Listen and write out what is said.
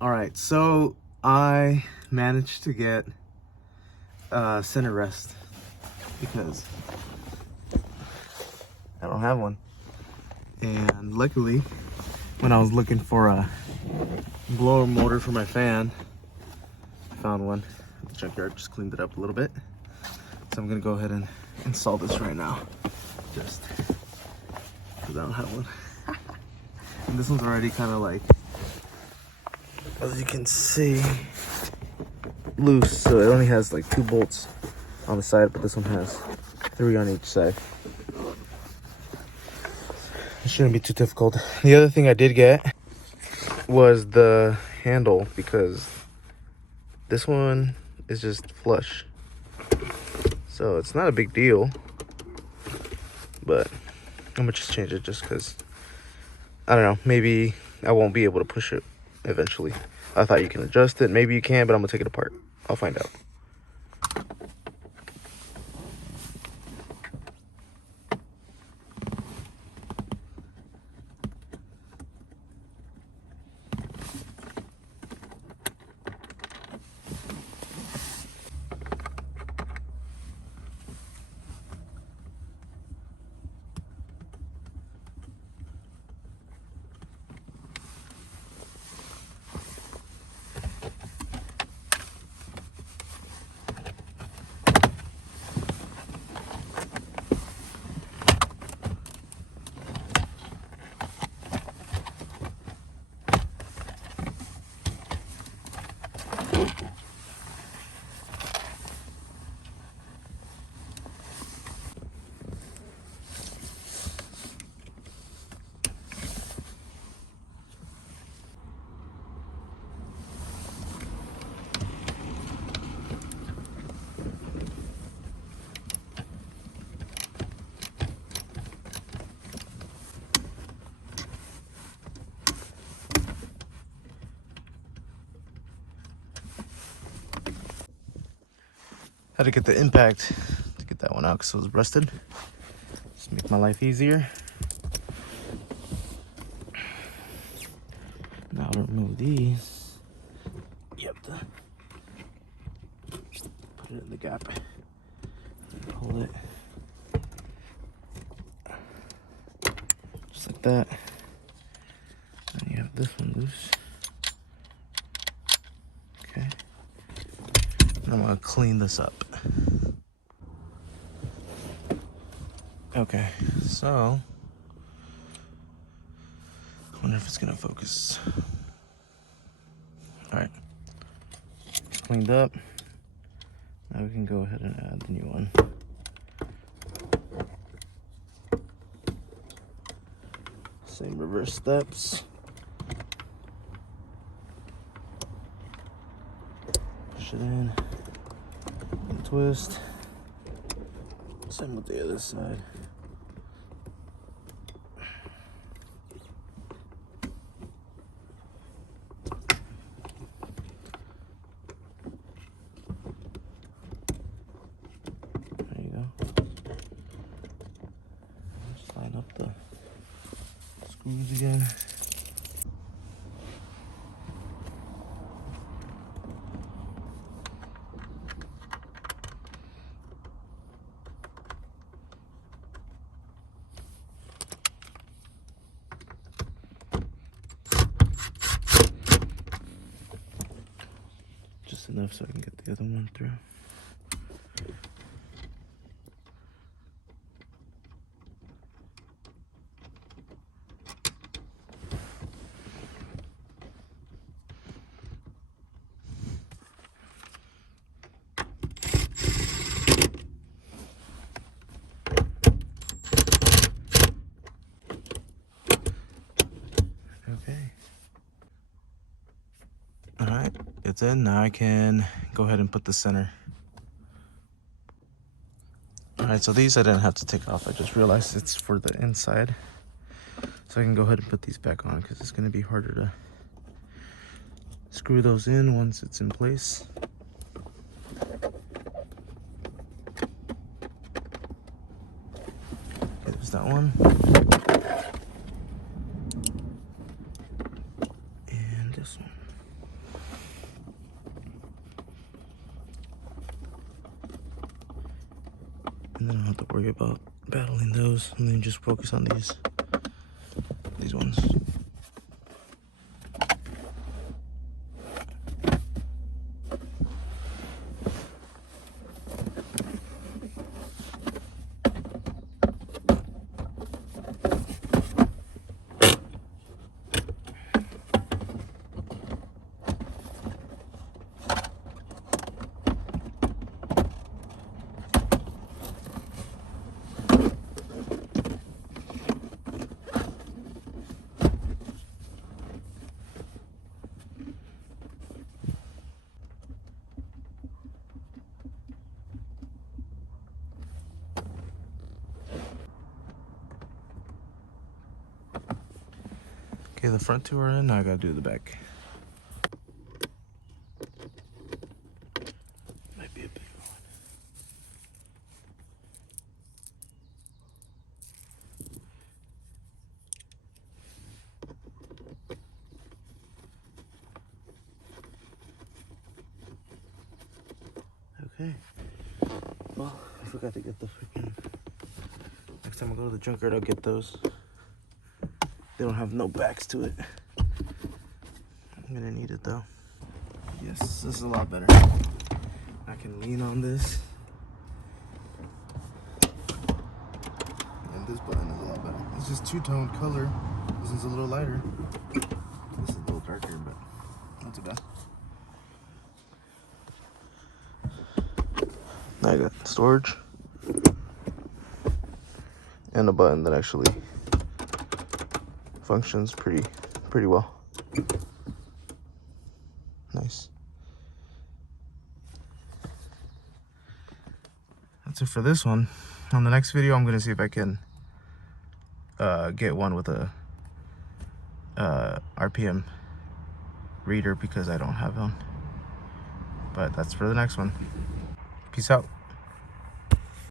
All right, so I managed to get center rest because I don't have one. And luckily, when I was looking for a blower motor for my fan, I found one. The junkyard just cleaned it up a little bit. So I'm gonna go ahead and install this right now, just because I don't have one. And this one's already kind of like, as you can see, loose. So it only has like 2 bolts on the side, but this one has 3 on each side. It shouldn't be too difficult. The other thing I did get was the handle, because this one is just flush. So it's not a big deal, but I'm gonna just change it just because, I don't know, maybe I won't be able to push it eventually. I thought you can adjust it. Maybe you can, but I'm gonna take it apart. I'll find out. Had to get the impact to get that one out because it was rusted. Just make my life easier. Now to remove these, you have to put it in the gap, pull it, just like that. And you have this one loose. Okay. And I'm gonna clean this up. Okay, so I wonder if it's gonna focus. All right, it's cleaned up. Now we can go ahead and add the new one. Same reverse steps. Push it in and twist. Same with the other side. There you go. Just line up the screws again. Just enough so I can get the other one through. Okay. All right, it's in. Now I can go ahead and put the center. All right, so these I didn't have to take off. I just realized it's for the inside. So I can go ahead and put these back on because it's gonna be harder to screw those in once it's in place. Okay, there's that one. And this one. And then I don't have to worry about battling those, and then just focus on these ones. Okay, the front two are in, now I gotta do the back. Might be a big one. Okay. Well, I forgot to get the freaking... Next time I go to the junkyard, I'll get those. They don't have no backs to it. I'm gonna need it though. Yes, this is a lot better. I can lean on this. And this button is a lot better. It's just two-tone color. This is a little lighter. This is a little darker, but not too bad. Now I got storage. And a button that actually functions pretty well. Nice. That's it for this one. On the next video, I'm gonna see if I can get one with a RPM reader because I don't have one. But that's for the next one. Peace out.